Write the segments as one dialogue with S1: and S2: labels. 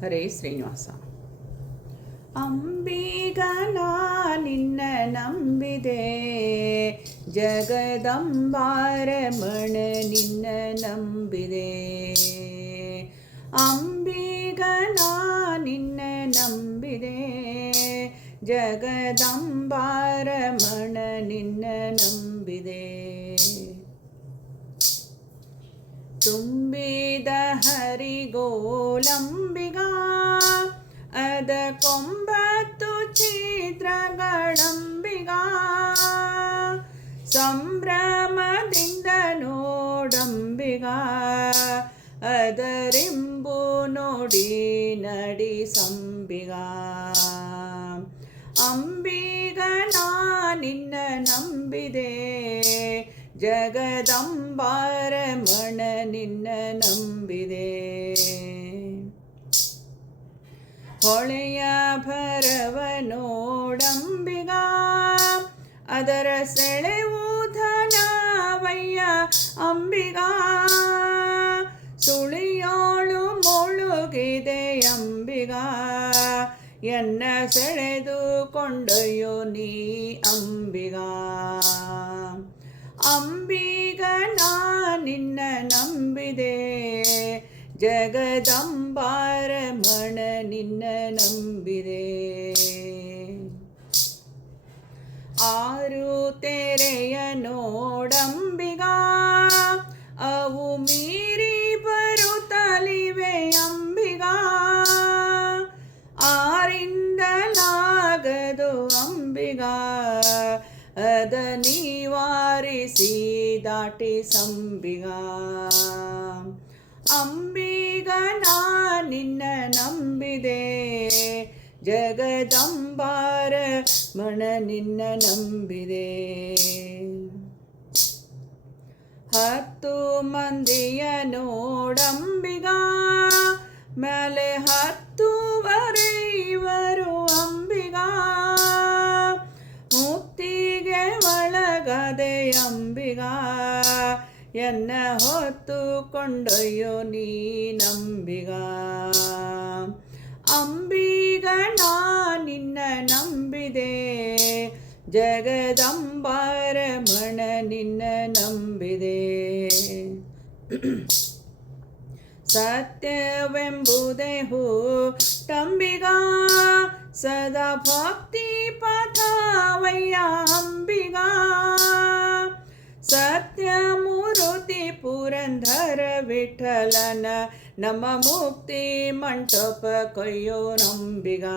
S1: ஹரே ஸ்ரீனிவாசா
S2: அம்பிகனா நின்ன நம்பிதே ஜகதம்பாரமண நின்ன நம்பிதே அம்பிகனா நின்ன நம்பிதே ஜகதம்பாரமண நின்ன நம்பிதே തുമ്പിതഹരിഗോലംബികാ അത് കൊമ്പത്തു ചിത്രകളംബികാ സംഭ്രമതിന്ദനോടംബികാ അതരിമ്പു നോടി നടി സംബികാ അംബിക നാ നിന്ന നമ്പിതേ ஜகதம்பாரமண நின்ன நம்பிதே ஹொழைய பரவனோடம்பிகா அதர செழைவூதனாவையா அம்பிகா சுழியோழு மொழுகிதே அம்பிகா என்ன செழைது கொண்டையோ நீ அம்பிகா അംബികനാ നമ്പിതേ ജഗദംബാരമണ നിന്ന നമ്പിതേ ആരു തെരയ നോടംബിക അവു മീരി പരു തലിവയംബിക ആരിന്ദനാഗതു അംബിക ಅದನಿ ವಾರಿಸಿ ದಾಟಿ ಸಂಬಿಗ ಅಂಬಿಗ ನಾ ನಿನ್ನ ನಂಬಿದೆ ಜಗದಂಬಾರ ಮನ ನಿನ್ನ ನಂಬಿದೆ ಹತ್ತು ಮಂದಿಯ ನೋಡಂಬಿಗ അതേയംബിക എന്നെ ഹോത്തു കൊണ്ടയോ നീ നമ്പിക അംബിക നിന്നെ നമ്പിതേ ജഗദംബരമണ നിന്നെ നമ്പിതേ സത്യവെമ്പുദേ ഹോ തമ്പിക സദാ ഭക്തി പഥ വയ്യാ അംബി விட்டலன நம்ம முக்தி மண்டப கொய்யோ நம்பிகா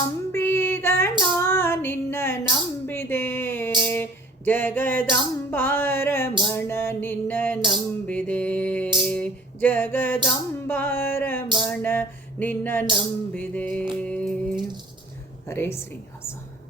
S2: அம்பிக நான் நின்ன நம்பிதே ஜகதம்பாரமண நின்ன நம்பிதே ஜகதம்பாரமண நின்ன நம்பிதே ஹரே ஸ்ரீனிவாசா